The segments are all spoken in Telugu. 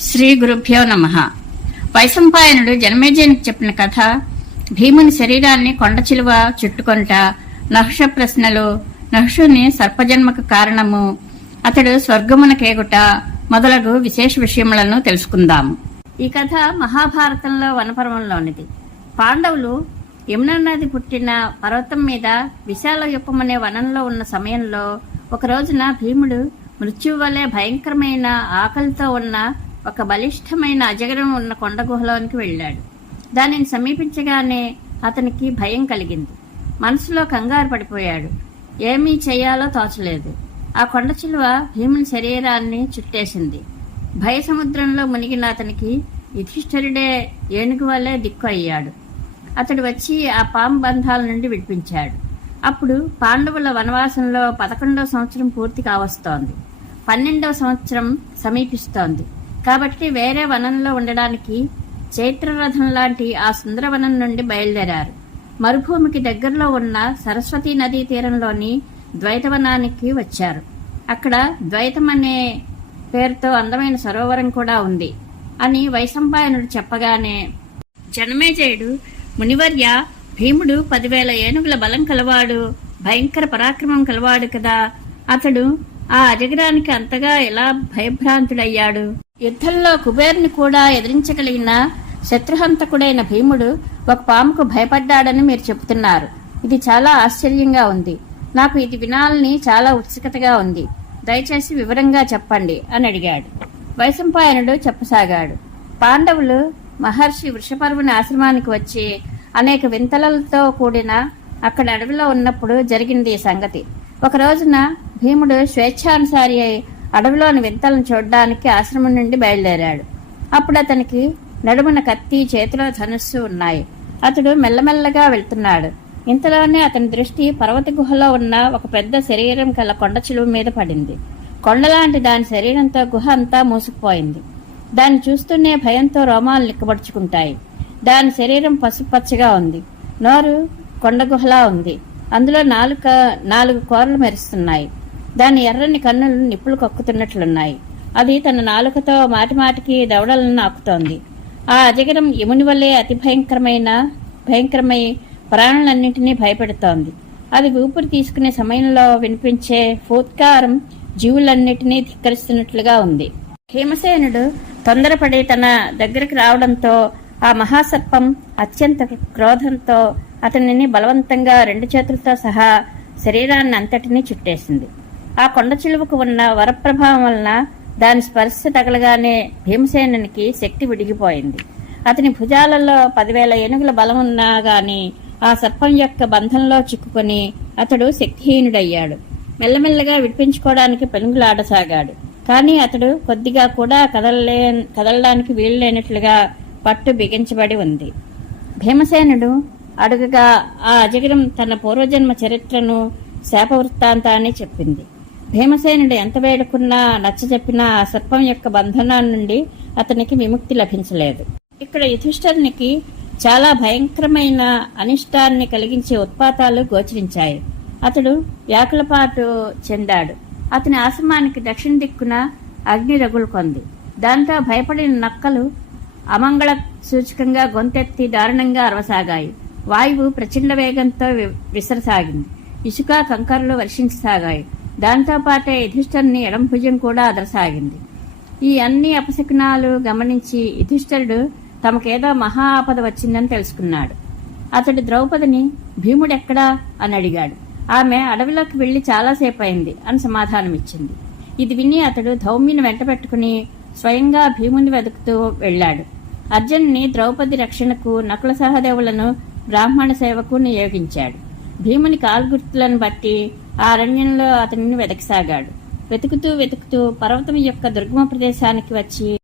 శ్రీ గురుభ్యో నమ. వైశంపాయనుడు జనమేజయునికి చెప్పిన కథ భీముని శరీరాన్ని కొండ చిలువ చుట్టుకొంట నహుష ప్రశ్నలు నహుషుని సర్పజన్మకు కారణము అతడు స్వర్గమునకేగుట మొదలగు విశేష విషయములను తెలుసుకుందాము. ఈ కథ మహాభారతంలో వనపర్వంలోనిది. పాండవులు యమునా నది పుట్టిన పర్వతం మీద విశాల యుప్పమనే వనంలో ఉన్న సమయంలో ఒక రోజున భీముడు మృత్యువు వలె భయంకరమైన ఆకలితో ఉన్న ఒక బలిష్టమైన అజగరం ఉన్న కొండ గుహలోనికి వెళ్ళాడు. దానిని సమీపించగానే అతనికి భయం కలిగింది. మనసులో కంగారు పడిపోయాడు. ఏమీ చేయాలో తోచలేదు. ఆ కొండ చిలువ భీముని శరీరాన్ని చుట్టేసింది. భయ సముద్రంలో మునిగిన అతనికి యుధిష్ఠరుడే ఏనుగు వల్లే దిక్కు అయ్యాడు. అతడు వచ్చి ఆ పాము బంధాల నుండి విడిపించాడు. అప్పుడు పాండవుల వనవాసంలో పదకొండవ సంవత్సరం పూర్తి కావస్తోంది. పన్నెండవ సంవత్సరం సమీపిస్తోంది. కాబట్టి వేరే వనంలో ఉండడానికి చైత్రరథం లాంటి ఆ సుందరవనం నుండి బయలుదేరారు. మరుభూమికి దగ్గరలో ఉన్న సరస్వతీ నదీ తీరంలోని ద్వైతవనానికి వచ్చారు. అక్కడ ద్వైతం అనే పేరుతో అందమైన సరోవరం కూడా ఉంది అని వైశంపాయనుడు చెప్పగానే జనమేజయుడు మునివర్య భీముడు పదివేల ఏనుగుల బలం కలవాడు భయంకర పరాక్రమం కలవాడు కదా. అతడు ఆ అజగరానికి అంతగా ఎలా భయభ్రాంతుడయ్యాడు? యుద్ధంలో కుబేరుని కూడా ఎదిరించగలిగిన శత్రుహంతకుడైన భీముడు ఒక పాముకు భయపడ్డాడని మీరు చెబుతున్నారు. ఇది చాలా ఆశ్చర్యంగా ఉంది. నాకు ఇది వినాలని చాలా ఉత్సుకతగా ఉంది. దయచేసి వివరంగా చెప్పండి అని అడిగాడు. వైశంపాయనుడు చెప్పసాగాడు. పాండవులు మహర్షి వృషపర్వుని ఆశ్రమానికి వచ్చి అనేక వింతలతో కూడిన అక్కడ అడవిలో ఉన్నప్పుడు జరిగింది ఈ సంగతి. ఒక రోజున భీముడు స్వేచ్ఛానుసారి అయి అడవిలోని వింతలను చూడడానికి ఆశ్రమం నుండి బయలుదేరాడు. అప్పుడు అతనికి నడుమున కత్తి చేతిలో ధనుస్సు ఉన్నాయి. అతడు మెల్లమెల్లగా వెళ్తున్నాడు. ఇంతలోనే అతని దృష్టి పర్వత గుహలో ఉన్న ఒక పెద్ద శరీరం గల కొండ చిలువ మీద పడింది. కొండలాంటి దాని శరీరంతో గుహ అంతా మూసుకుపోయింది. దాన్ని చూస్తూనే భయంతో రోమాలు నిక్కబడుచుకుంటాయి. దాని శరీరం పసుపచ్చగా ఉంది. నోరు కొండ గుహలా ఉంది. అందులో నాలుక నాలుగు కూరలు మెరుస్తున్నాయి. దాని ఎర్రని కన్నులు నిప్పులు కక్కుతున్నట్లున్నాయి. అది తన నాలుకతో మాటిమాటికి దవడలను నాకుతోంది ఆ అజగరం యముని వల్లే అతి భయంకరమైన భయంకరమై ప్రాణులన్నింటినీ భయపెడుతోంది. అది ఊపిరి తీసుకునే సమయంలో వినిపించే ఫూత్కారం జీవులన్నిటినీ ధిక్కరిస్తున్నట్లుగా ఉంది. హేమసేనుడు తొందరపడి తన దగ్గరికి రావడంతో ఆ మహాసర్పం అత్యంత క్రోధంతో అతనిని బలవంతంగా రెండు చేతులతో సహా శరీరాన్ని అంతటినీ చుట్టేసింది. ఆ కొండ చిలువకు ఉన్న వరప్రభావం వలన దాని స్పర్శ తగలగానే భీమసేనునికి శక్తి విడిగిపోయింది. అతని భుజాలలో పదివేల ఏనుగుల బలం ఉన్నా గాని ఆ సర్పం యొక్క బంధంలో చిక్కుకొని అతడు శక్తిహీనుడయ్యాడు. మెల్లమెల్లగా విడిపించుకోవడానికి పెనుగులాడసాగాడు. కానీ అతడు కొద్దిగా కూడా కదలలే కదలడానికి వీలులేనట్లుగా పట్టు బిగించబడి ఉంది. భీమసేనుడు అడుగగా ఆ అజగరం తన పూర్వజన్మ చరిత్రను శాపవృత్తాంతాన్ని చెప్పింది. భీమసేనుడు ఎంత వేడుకున్నా నచ్చజెప్పినా ఆ సర్పం యొక్క బంధనాల నుండి అతనికి విముక్తి లభించలేదు. ఇక్కడ యుధిష్ఠరునికి చాలా భయంకరమైన అనిష్టాన్ని కలిగించే ఉత్పాతాలు గోచరించాయి. అతడు వ్యాకులపాటు చెందాడు. అతని ఆశ్రమానికి దక్షిణ దిక్కున అగ్ని రగులుకొంది దాంతో భయపడిన నక్కలు అమంగళ సూచకంగా గొంతెత్తి దారుణంగా అరవసాగాయి. వాయువు ప్రచండ వేగంతో వి- విసరసాగింది. ఇసుక కంకరలు వర్షించసాగాయి. దాంతోపాటే యుధిష్ఠరుని ఎడం భుజం కూడా అదరసాగింది. ఈ అన్ని అపశకునాలు గమనించి యుధిష్ఠరుడు తమకేదో మహా ఆపద వచ్చిందని తెలుసుకున్నాడు. అతడు ద్రౌపదిని భీముడెక్కడా? అని అడిగాడు. ఆమె అడవిలోకి వెళ్ళి చాలాసేపు అయింది అని సమాధానమిచ్చింది. ఇది విని అతడు ధౌమ్యుని వెంట పెట్టుకుని స్వయంగా భీముని వెతుకుతూ వెళ్ళాడు. అర్జున్ని ద్రౌపది రక్షణకు నకుల సహదేవులను బ్రాహ్మణ సేవకు నియోగించాడు. భీముని కాల్గుర్తులను బట్టి ఆ అరణ్యంలో అతనిని వెతకసాగాడు వెతుకుతూ వెతుకుతూ పర్వతం యొక్క దుర్గమ ప్రదేశానికి వచ్చి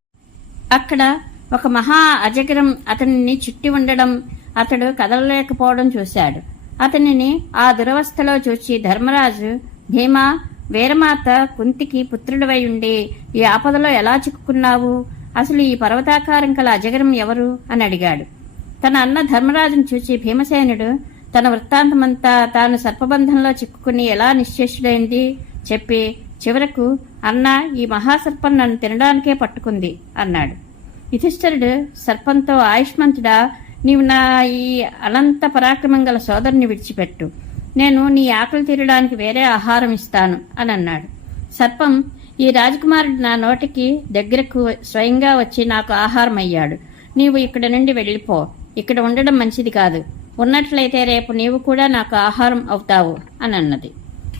అక్కడ ఒక మహా అజగరం అతనిని చుట్టి ఉండడం అతడు కదలలేకపోవడం చూశాడు. అతనిని ఆ దురవస్థలో చూచి ధర్మరాజు భీమా వీరమాత కుంతికి పుత్రుడివై ఉండి ఈ ఆపదలో ఎలా చిక్కుకున్నావు? అసలు ఈ పర్వతాకారం కల అజగరం ఎవరు? అని అడిగాడు. తన అన్న ధర్మరాజును చూచి భీమసేనుడు తన వృత్తాంతమంతా తాను సర్పబంధంలో చిక్కుకుని ఎలా నిశ్చేషుడైంది చెప్పి చివరకు అన్న ఈ మహాసర్పం నన్ను తినడానికే పట్టుకుంది అన్నాడు. యుధిష్ఠరుడు సర్పంతో ఆయుష్మంతుడా నీవు నా ఈ అనంత పరాక్రమం గల సోదరుని విడిచిపెట్టు. నేను నీ ఆకలి తీరడానికి వేరే ఆహారం ఇస్తాను అని అన్నాడు. సర్పం ఈ రాజకుమారుడు నా నోటికి దగ్గరకు స్వయంగా వచ్చి నాకు ఆహారం అయ్యాడు నీవు ఇక్కడ నుండి వెళ్ళిపో. ఇక్కడ ఉండడం మంచిది కాదు. ఉన్నట్లయితే రేపు నీవు కూడా నాకు ఆహారం అవుతావు అని అన్నది.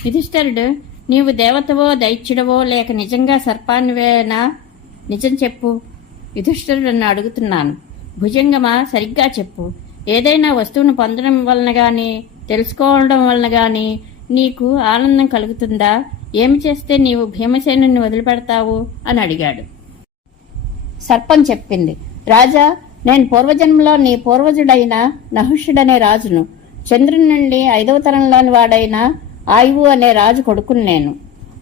యుధిష్ఠరుడు నీవు దేవతవో దైత్యుడవో లేక నిజంగా సర్పాన్నివేనా? నిజం చెప్పు. యుధిష్ఠరుడు నన్ను అడుగుతున్నాను. భుజంగమా? సరిగ్గా చెప్పు. ఏదైనా వస్తువును పొందడం వలన కానీ తెలుసుకోవడం వలన కానీ నీకు ఆనందం కలుగుతుందా? ఏమి చేస్తే నీవు భీమసేనుని వదిలిపెడతావు? అని అడిగాడు. సర్పం చెప్పింది. రాజా నేను పూర్వజన్మలో నీ పూర్వజుడైన నహుషుడనే రాజును. చంద్రుని నుండి ఐదవ తరంలోని వాడైన ఆయువు అనే రాజు కొడుకును నేను.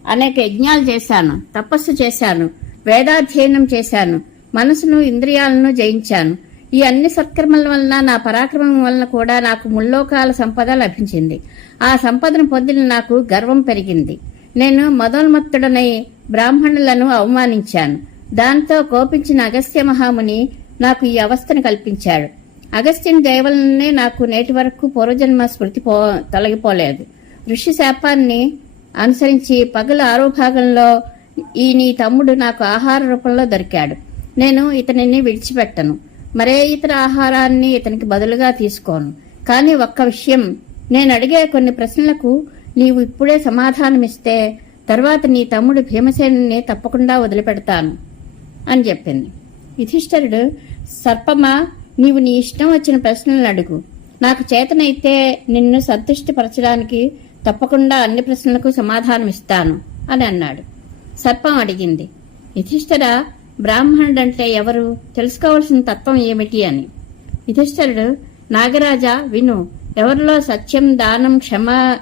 అనేక యజ్ఞాలు చేశాను తపస్సు చేశాను వేదాధ్యయనం చేశాను మనసును ఇంద్రియాలను జయించాను. ఈ అన్ని సత్కర్మల వలన నా పరాక్రమం వలన కూడా నాకు ముల్లోకాల సంపద లభించింది. ఆ సంపదను పొందిన నాకు గర్వం పెరిగింది. నేను మదోన్మత్తుడనై బ్రాహ్మణులను అవమానించాను. దాంతో కోపించిన అగస్త్య మహాముని నాకు ఈ అవస్థను కల్పించాడు. అగస్త్యన్ దయవలనే నాకు నేటి వరకు పూర్వజన్మ స్మృతి పో తొలగిపోలేదు. ఋషి శాపాన్ని అనుసరించి పగలు ఆరో భాగంలో ఈ నీ తమ్ముడు నాకు ఆహార రూపంలో దొరికాడు. నేను ఇతనిని విడిచిపెట్టను. మరే ఇతర ఆహారాన్ని ఇతనికి బదులుగా తీసుకోను. కానీ ఒక్క విషయం నేను అడిగే కొన్ని ప్రశ్నలకు నీవు ఇప్పుడే సమాధానమిస్తే తర్వాత నీ తమ్ముడు భీమసేనుని తప్పకుండా వదిలిపెడతాను అని చెప్పింది. యుధిష్ఠరుడు సర్పమా నీవు నీ ఇష్టం వచ్చిన ప్రశ్నలను అడుగు. నాకు చేతనైతే నిన్ను సంతుష్టిపరచడానికి తప్పకుండా అన్ని ప్రశ్నలకు సమాధానం ఇస్తాను అని అన్నాడు. సర్పం అడిగింది. యుధిష్ఠర బ్రాహ్మణుడంటే ఎవరు? తెలుసుకోవాల్సిన తత్వం ఏమిటి అని. యుధిష్ఠరుడు నాగరాజా విను. ఎవరిలో సత్యం దానం క్షమ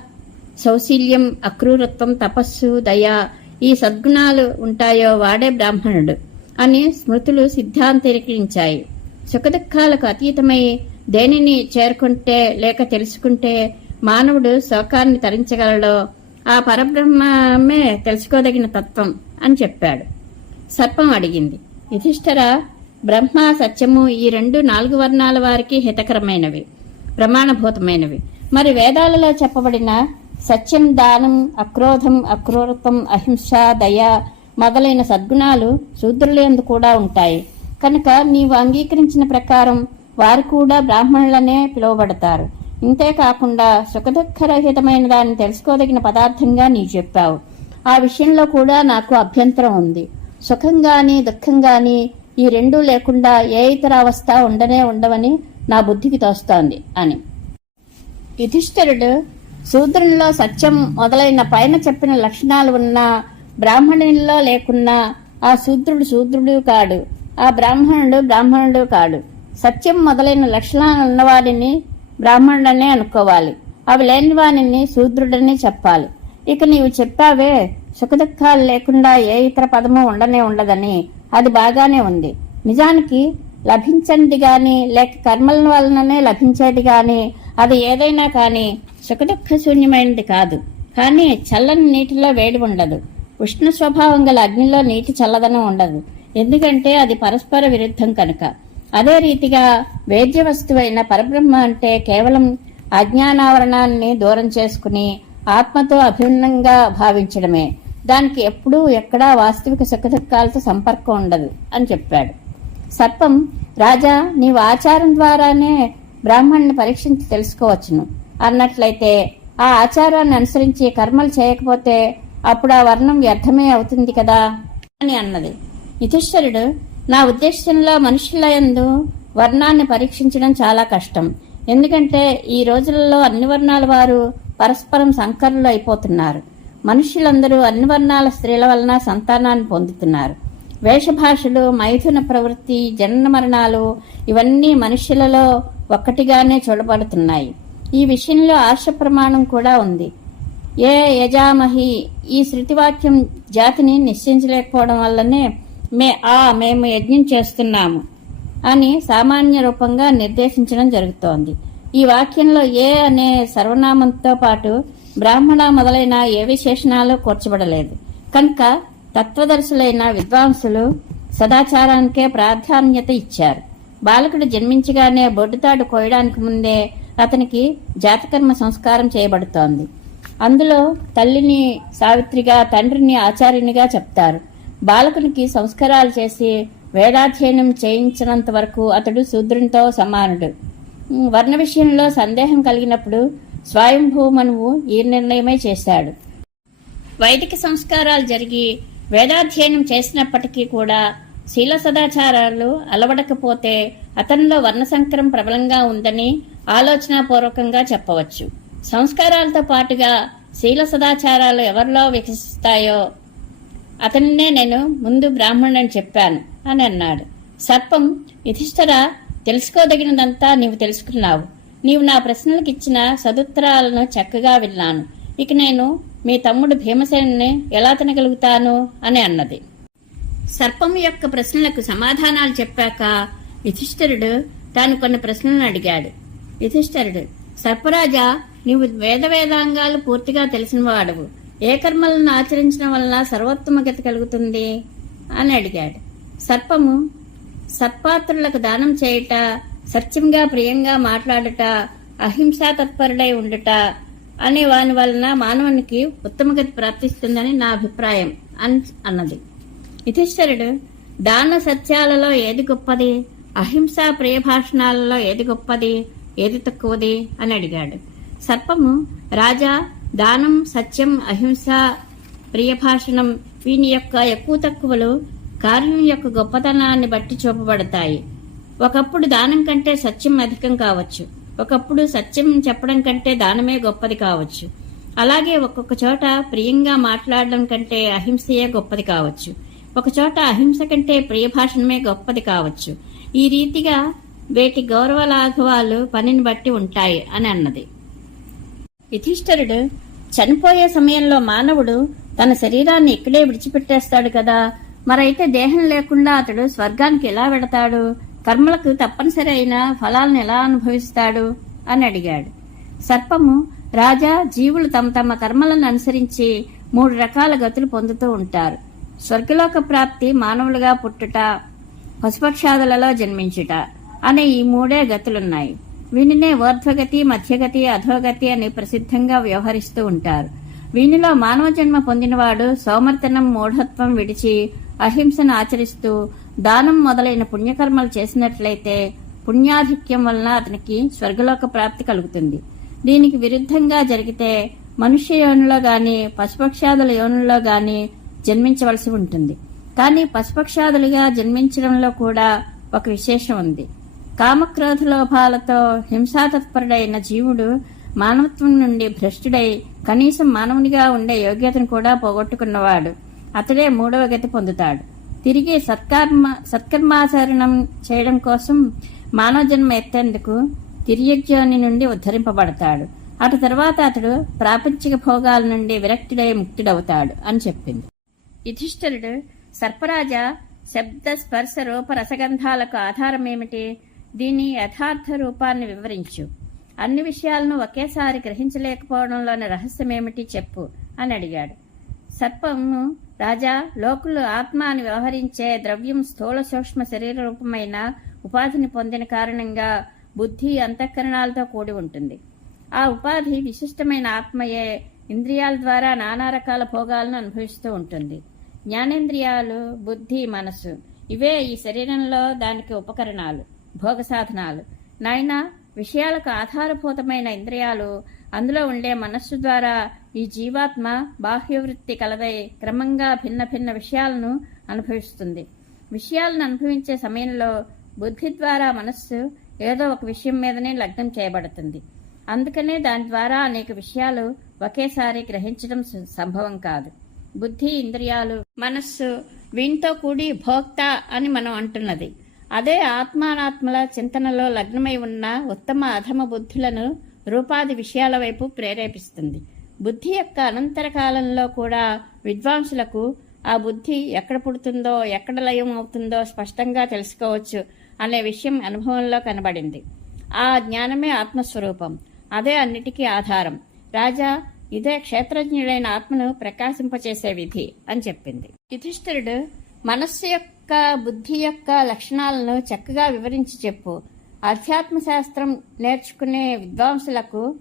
సౌశీల్యం అక్రూరత్వం తపస్సు దయ ఈ సద్గుణాలు ఉంటాయో వాడే బ్రాహ్మణుడు. అని స్మృతులు సిద్ధాంతీకరించాయి సుఖదుఖాలకు అతీతమై దేనిని చేరుకుంటే లేక తెలుసుకుంటే మానవుడు శోకాన్ని తరించగలడో ఆ పరబ్రహ్మమే తెలుసుకోదగిన తత్వం అని చెప్పాడు. సర్పం అడిగింది. యుధిష్ఠర బ్రహ్మ సత్యము ఈ రెండు నాలుగు వర్ణాల వారికి హితకరమైనవి ప్రమాణభూతమైనవి. మరి వేదాలలో చెప్పబడిన సత్యం దానం అక్రోధం అక్రూరత్వం అహింస దయ మొదలైన సద్గుణాలు శూద్రులందు కూడా ఉంటాయి. కనుక నీవు అంగీకరించిన ప్రకారం వారు కూడా బ్రాహ్మణులనే పిలువబడతారు. ఇంతేకాకుండా సుఖదుఖరహితమైన దాన్ని తెలుసుకోదగిన పదార్థంగా నీ చెప్పావు. ఆ విషయంలో కూడా నాకు అభ్యంతరం ఉంది. సుఖం గాని దుఃఖం గాని ఈ రెండూ లేకుండా ఏ ఇతర అవస్థ ఉండనే ఉండవని నా బుద్ధికి తోస్తోంది అని. యుధిష్ఠరుడు శూద్రంలో సత్యం మొదలైన పైన చెప్పిన లక్షణాలు ఉన్న బ్రాహ్మణునిలో లేకున్నా ఆ శూద్రుడు శూద్రుడు కాడు. ఆ బ్రాహ్మణుడు బ్రాహ్మణుడు కాడు. సత్యం మొదలైన లక్షణాలు ఉన్నవాడిని బ్రాహ్మణుడనే అనుకోవాలి. అవి లేని వాణిని శూద్రుడని చెప్పాలి. ఇక నీవు చెప్పావే సుఖదుఖాలు లేకుండా ఏ ఇతర పదము ఉండనే ఉండదని. అది బాగానే ఉంది. నిజానికి లభించండి గాని లేక కర్మల వలననే లభించేది గాని అది ఏదైనా కాని సుఖదుఖ శూన్యమైనది కాదు. కానీ చల్లని నీటిలో వేడి ఉండదు. ఉష్ణ స్వభావం గల అగ్నిలో నీటి చల్లదనం ఉండదు. ఎందుకంటే అది పరస్పర విరుద్ధం కనుక. అదే రీతిగా వేద్య వస్తువైన పరబ్రహ్మ అంటే కేవలం అజ్ఞానావరణాన్ని దూరం చేసుకుని ఆత్మతో అభిన్నంగా భావించడమే. దానికి ఎప్పుడూ ఎక్కడా వాస్తవిక సుఖదుఖాలతో సంపర్కం ఉండదు అని చెప్పాడు. సర్పం రాజా నీవు ఆచారం ద్వారానే బ్రాహ్మణ్ణి పరీక్షించి తెలుసుకోవచ్చును. అన్నట్లయితే ఆ ఆచారాన్ని అనుసరించి కర్మలు చేయకపోతే అప్పుడు ఆ వర్ణం వ్యర్థమే అవుతుంది కదా అని అన్నది. యుధిష్ఠరుడు నా ఉద్దేశంలో మనుషుల యందు వర్ణాన్ని పరీక్షించడం చాలా కష్టం. ఎందుకంటే ఈ రోజులలో అన్ని వర్ణాల వారు పరస్పరం సంకరులు అయిపోతున్నారు. మనుషులందరూ అన్ని వర్ణాల స్త్రీల వలన సంతానాన్ని పొందుతున్నారు. వేషభాషలు మైథున ప్రవృత్తి జనన మరణాలు ఇవన్నీ మనుషులలో ఒక్కటిగానే చూడబడుతున్నాయి. ఈ విషయంలో ఆర్ష ప్రమాణం కూడా ఉంది. ఏ యజామహి? ఈ శృతివాక్యం జాతిని నిశ్చయించలేకపోవడం వల్లనే మే ఆ మేము యజ్ఞం చేస్తున్నాము అని సామాన్య రూపంగా నిర్దేశించడం జరుగుతోంది. ఈ వాక్యంలో ఏ అనే సర్వనామంతో పాటు బ్రాహ్మణ మొదలైన ఏ విశేషణాలు కూర్చబడలేదు. కనుక తత్వదర్శులైన విద్వాంసులు సదాచారానికే ప్రాధాన్యత ఇచ్చారు. బాలకుడు జన్మించగానే బొడ్డుతాడు కోయడానికి ముందే అతనికి జాతకర్మ సంస్కారం చేయబడుతోంది. అందులో తల్లిని సావిత్రిగా తండ్రిని ఆచార్యునిగా చెప్తారు. బాలకునికి సంస్కారాలు చేసి వేదాధ్యయనం చేయించినంత వరకు అతడు శూద్రునితో సమానుడు. వర్ణ విషయంలో సందేహం కలిగినప్పుడు స్వయంభూమనువు ఈ నిర్ణయమే చేశాడు. వైదిక సంస్కారాలు జరిగి వేదాధ్యయనం చేసినప్పటికీ కూడా శీల సదాచారాలు అలవడకపోతే అతనిలో వర్ణ సంకరం ప్రబలంగా ఉందని ఆలోచనాపూర్వకంగా చెప్పవచ్చు. సంస్కారాలతో పాటుగా శీల సదాచారాలు ఎవరిలో వికసిస్తాయో అతనినే నేను ముందు బ్రాహ్మణుని చెప్పాను అని అన్నాడు. సర్పం యుధిష్ఠర తెలుసుకోదగినదంతా నీవు తెలుసుకున్నావు. నీవు నా ప్రశ్నలకు ఇచ్చిన సదుత్తరాలను చక్కగా విన్నాను. ఇక నేను మీ తమ్ముడు భీమసేనుని ఎలా తినగలుగుతాను? అని అన్నది. సర్పం యొక్క ప్రశ్నలకు సమాధానాలు చెప్పాక యుధిష్ఠరుడు తాను కొన్ని ప్రశ్నలను అడిగాడు. యుధిష్ఠరుడు సర్పరాజా నీవు వేద వేదాంగాలు పూర్తిగా తెలిసిన వాడవు. ఏ కర్మలను ఆచరించడం వలన సర్వోత్తమగత కలుగుతుంది? అని అడిగాడు. సర్పము సత్పాత్రులకు దానం చేయుట సత్యంగా ప్రియంగా మాట్లాడుట అహింసా తత్పరుడై ఉండుట అనే వాని వలన మానవునికి ఉత్తమగతి ప్రాప్తిస్తుందని నా అభిప్రాయం అని అన్నది. యుధిష్ఠరుడు దాన సత్యాలలో ఏది గొప్పది? అహింసా ప్రియభాషణాలలో ఏది గొప్పది? ఏది తక్కువది? అని అడిగాడు. సర్పము రాజా దానం సత్యం అహింస ప్రియభాషణం వీని యొక్క ఎక్కువ తక్కువలు కార్యం యొక్క గొప్పతనాన్ని బట్టి చూపబడతాయి. ఒకప్పుడు దానం కంటే సత్యం అధికం కావచ్చు. ఒకప్పుడు సత్యం చెప్పడం కంటే దానమే గొప్పది కావచ్చు. అలాగే ఒక్కొక్క చోట ప్రియంగా మాట్లాడడం కంటే అహింసయే గొప్పది కావచ్చు. ఒక చోట అహింస కంటే ప్రియభాషణమే గొప్పది కావచ్చు. ఈ రీతిగా వేటి గౌరవ లాఘవాలు పనిని బట్టి ఉంటాయి అని అన్నది. యుధిష్ఠరుడు చనిపోయే సమయంలో మానవుడు తన శరీరాన్ని ఇక్కడే విడిచిపెట్టేస్తాడు కదా. మరైతే దేహం లేకుండా అతడు స్వర్గానికి ఎలా వెడతాడు? కర్మలకు తప్పనిసరి అయిన ఫలాలను ఎలా అనుభవిస్తాడు? అని అడిగాడు. సర్పము రాజా జీవులు తమ తమ కర్మలను అనుసరించి మూడు రకాల గతులు పొందుతూ ఉంటారు. స్వర్గలోక ప్రాప్తి మానవులుగా పుట్టుట పశుపక్షాదులలో జన్మించుట అనే ఈ మూడే గతులున్నాయి. వీనినే ఊర్ధ్వగతి మధ్యగతి అధోగతి అని ప్రసిద్ధంగా వ్యవహరిస్తూ ఉంటారు. వీనిలో మానవ జన్మ పొందినవాడు సోమర్తనం మూఢత్వం విడిచి అహింసను ఆచరిస్తూ దానం మొదలైన పుణ్యకర్మలు చేసినట్లయితే పుణ్యాధిక్యం వలన అతనికి స్వర్గలోక ప్రాప్తి కలుగుతుంది. దీనికి విరుద్ధంగా జరిగితే మనుష్య యోనిలో గాని పశుపక్షాదుల యోనుల్లో గాని జన్మించవలసి ఉంటుంది. కానీ పశుపక్షాదులుగా జన్మించడంలో కూడా ఒక విశేషం ఉంది. కామక్రోధ లోభాలతో హింసాతత్పరుడైన జీవుడు మానవత్వం నుండి భ్రష్టుడై కనీసం మానవునిగా ఉండే యోగ్యతను కూడా పోగొట్టుకున్నవాడు. అతడే మూడవ గతి పొందుతాడు. తిరిగి సత్కర్మ సత్కర్మాచరణం చేయడం కోసం మానవ జన్మ ఎత్తేందుకు తిరియజ్ఞాని నుండి ఉద్ధరింపబడతాడు. అటు తర్వాత అతడు ప్రాపంచిక భోగాల నుండి విరక్తుడై ముక్తుడవుతాడు అని చెప్పింది. యుధిష్ఠరుడు సర్పరాజ శబ్ద స్పర్శ రూప రసగంధాలకు ఆధారం ఏమిటి దీని యథార్థ రూపాన్ని వివరించు. అన్ని విషయాలను ఒకేసారి గ్రహించలేకపోవడంలోని రహస్యమేమిటి చెప్పు అని అడిగాడు. సర్పము రాజా లోకులు ఆత్మ అని వ్యవహరించే ద్రవ్యం స్థూల సూక్ష్మ శరీర రూపమైన ఉపాధిని పొందిన కారణంగా బుద్ధి అంతఃకరణాలతో కూడి ఉంటుంది. ఆ ఉపాధి విశిష్టమైన ఆత్మయే ఇంద్రియాల ద్వారా నానా రకాల భోగాలను అనుభవిస్తూ ఉంటుంది. జ్ఞానేంద్రియాలు బుద్ధి మనసు ఇవే ఈ శరీరంలో దానికి ఉపకరణాలు. భోగ సాధనాలు నాయన విషయాలకు ఆధారభూతమైన ఇంద్రియాలు అందులో ఉండే మనస్సు ద్వారా ఈ జీవాత్మ బాహ్యవృత్తి కలదై క్రమంగా భిన్న భిన్న విషయాలను అనుభవిస్తుంది. విషయాలను అనుభవించే సమయంలో బుద్ధి ద్వారా మనస్సు ఏదో ఒక విషయం మీదనే లగ్నం చేయబడుతుంది. అందుకనే దాని ద్వారా అనేక విషయాలు ఒకేసారి గ్రహించడం సంభవం కాదు. బుద్ధి ఇంద్రియాలు మనస్సు వీనితో కూడి భోక్త అని మనం అంటున్నది. అదే ఆత్మానాత్మల చింతనలో లగ్నమై ఉన్న ఉత్తమ అధమ బుద్ధులను రూపాది విషయాల వైపు ప్రేరేపిస్తుంది. బుద్ధి యొక్క అనంతర కాలంలో కూడా విద్వాంసులకు ఆ బుద్ధి ఎక్కడ పుడుతుందో ఎక్కడ లయం అవుతుందో స్పష్టంగా తెలుసుకోవచ్చు అనే విషయం అనుభవంలో కనబడింది. ఆ జ్ఞానమే ఆత్మస్వరూపం. అదే అన్నిటికీ ఆధారం. రాజా ఇదే క్షేత్రజ్ఞుడైన ఆత్మను ప్రకాశింపచేసే విధి అని చెప్పింది. యుధిష్ఠిరుడు మనస్సు యొక్క బుద్ధి యొక్క లక్షణాలను చక్కగా వివరించి చెప్పు. అధ్యాత్మ శాస్త్రం నేర్చుకునే విద్వాంసులకు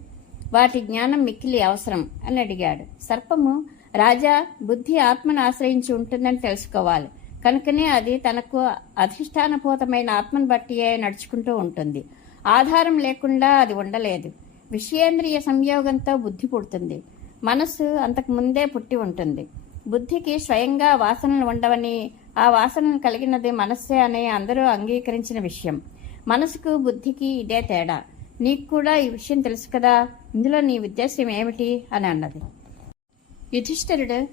వాటి జ్ఞానం మిక్కిలి అవసరం అని అడిగాడు. సర్పము రాజా బుద్ధి ఆత్మను ఆశ్రయించి ఉంటుందని తెలుసుకోవాలి. కనుకనే అది తనకు అధిష్టానభూతమైన ఆత్మను బట్టియే నడుచుకుంటూ ఉంటుంది. ఆధారం లేకుండా అది ఉండలేదు. విషయేంద్రియ సంయోగంతో బుద్ధి పుడుతుంది. మనస్సు అంతకు ముందే పుట్టి ఉంటుంది. బుద్ధికి స్వయంగా వాసనలు ఉండవని ఆ వాసనను కలిగినది మనస్సే అనే అందరూ అంగీకరించిన విషయం. మనసుకు బుద్ధికి ఇదే తేడా. నీకు కూడా ఈ విషయం తెలుసు కదా ఇందులో నీ ఉద్దేశం ఏమిటి అని అన్నది. యుధిష్ఠిరుడు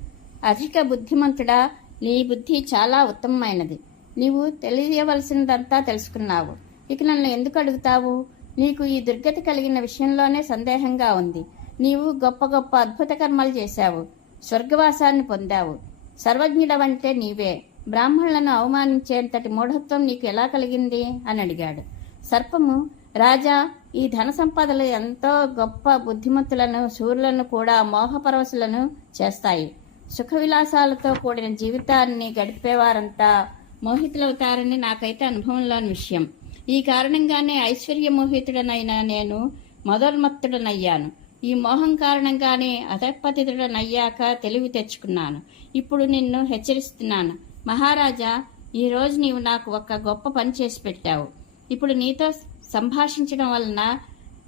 అధిక బుద్ధిమంతుడా నీ బుద్ధి చాలా ఉత్తమమైనది. నీవు తెలియవలసినదంతా తెలుసుకున్నావు. ఇక నన్ను ఎందుకు అడుగుతావు? నీకు ఈ దుర్గతి కలిగిన విషయంలోనే సందేహంగా ఉంది. నీవు గొప్ప గొప్ప అద్భుత కర్మలు చేశావు. స్వర్గవాసాన్ని పొందావు. సర్వజ్ఞుడవంటే నీవే. బ్రాహ్మణులను అవమానించేంతటి మూఢత్వం నీకు ఎలా కలిగింది? అని అడిగాడు. సర్పము రాజా ఈ ధన సంపదలు ఎంతో గొప్ప బుద్ధిమంతులను సూర్యులను కూడా మోహపరవశులను చేస్తాయి. సుఖ విలాసాలతో కూడిన జీవితాన్ని గడిపేవారంతా మోహితులవుతారని నాకైతే అనుభవంలోని విషయం. ఈ కారణంగానే ఐశ్వర్య మోహితుడనైన నేను మొదల్మత్తుడనయ్యాను ఈ మోహం కారణంగానే అధపతితుడనయ్యాక తెలివి తెచ్చుకున్నాను. ఇప్పుడు నిన్ను హెచ్చరిస్తున్నాను. మహారాజా ఈ రోజు నీవు నాకు ఒక గొప్ప పని చేసి పెట్టావు. ఇప్పుడు నీతో సంభాషించడం వలన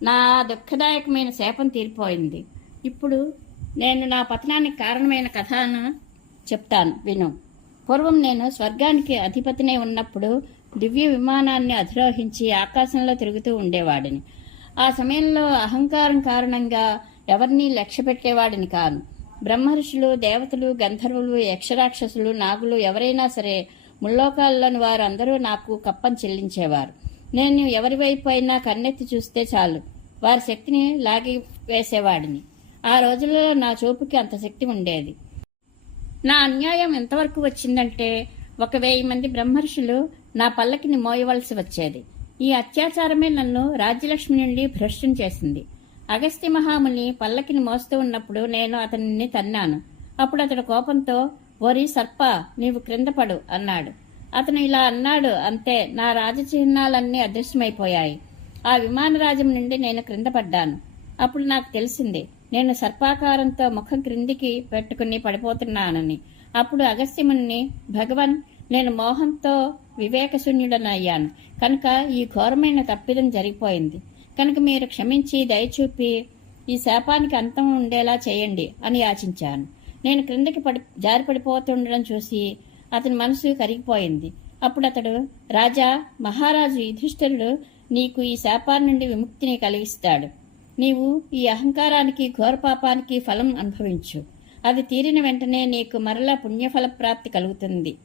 నా దుఃఖదాయకమైన శాపం తీరిపోయింది. ఇప్పుడు నేను నా పతనానికి కారణమైన కథను చెప్తాను విను. పూర్వం నేను స్వర్గానికి అధిపతినే ఉన్నప్పుడు దివ్య విమానాన్ని అధిరోహించి ఆకాశంలో తిరుగుతూ ఉండేవాడిని. ఆ సమయంలో అహంకారం కారణంగా ఎవరినీ లక్ష్య పెట్టేవాడిని కాను. బ్రహ్మర్షులు దేవతలు గంధర్వులు యక్షరాక్షసులు నాగులు ఎవరైనా సరే ముల్లోకాల్లోని వారు అందరూ నాకు కప్పం చెల్లించేవారు. నేను ఎవరి వైపు అయినా కన్నెత్తి చూస్తే చాలు. వారి శక్తిని లాగి వేసేవాడిని. ఆ రోజుల్లో నా చూపుకి అంత శక్తి ఉండేది. నా అన్యాయం ఎంతవరకు వచ్చిందంటే ఒక వెయ్యి మంది బ్రహ్మర్షులు నా పల్లకిని మోయవలసి వచ్చేది. ఈ అత్యాచారమే నన్ను రాజ్యలక్ష్మి నుండి భ్రష్టం చేసింది. అగస్త్య మహాముని పల్లకిని మోస్తూ ఉన్నప్పుడు నేను అతనిని తన్నాను. అప్పుడు అతడు కోపంతో ఓరి సర్ప నీవు క్రింద పడు అన్నాడు. అతను ఇలా అన్నాడు అంతే నా రాజచిహ్నాలన్నీ అదృశ్యమైపోయాయి. ఆ విమానరాజం నుండి నేను క్రింద పడ్డాను. అప్పుడు నాకు తెలిసింది నేను సర్పాకారంతో ముఖం క్రిందికి పెట్టుకుని పడిపోతున్నానని. అప్పుడు అగస్త్యముని భగవన్ నేను మోహంతో వివేకశూన్యుడనయ్యాను. కనుక ఈ ఘోరమైన తప్పిదం జరిగిపోయింది. కనుక మీరు క్షమించి దయచూపి ఈ శాపానికి అంతం ఉండేలా చేయండి అని యాచించాను. నేను క్రిందకి పడి జారిపడిపోతుండడం చూసి అతని మనసు కరిగిపోయింది. అప్పుడు అతడు రాజా మహారాజు యుధిష్ఠరుడు నీకు ఈ శాపాన్ని నుండి విముక్తిని కలిగిస్తాడు. నీవు ఈ అహంకారానికి ఘోరపాపానికి ఫలం అనుభవించు. అది తీరిన వెంటనే నీకు మరలా పుణ్యఫల ప్రాప్తి కలుగుతుంది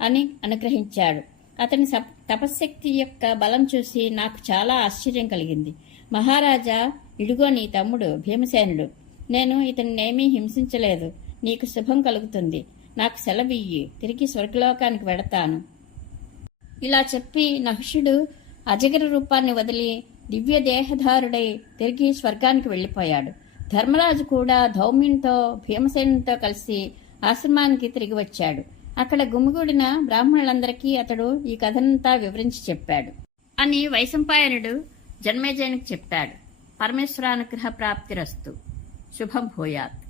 అని అనుగ్రహించాడు. అతని సప్- తపశ్శక్తి యొక్క బలం చూసి నాకు చాలా ఆశ్చర్యం కలిగింది. మహారాజా ఇడుగో నీ తమ్ముడు భీమసేనుడు. నేను ఇతన్నేమీ హింసించలేదు. నీకు శుభం కలుగుతుంది. నాకు సెలవియ్యి. తిరిగి స్వర్గలోకానికి వెడతాను. ఇలా చెప్పి నహుషుడు అజగర రూపాన్ని వదిలి దివ్య దేహధారుడై తిరిగి స్వర్గానికి వెళ్ళిపోయాడు. ధర్మరాజు కూడా ధౌమ్యంతో భీమసేనుతో కలిసి ఆశ్రమానికి తిరిగి వచ్చాడు. అక్కడ గుమిగూడిన బ్రాహ్మణులందరికీ అతడు ఈ కథనంతా వివరించి చెప్పాడు. అని వైశంపాయనుడు జన్మేజయునికి చెప్పాడు పరమేశ్వరానుగ్రహ ప్రాప్తిరస్తు శుభం భూయాత్.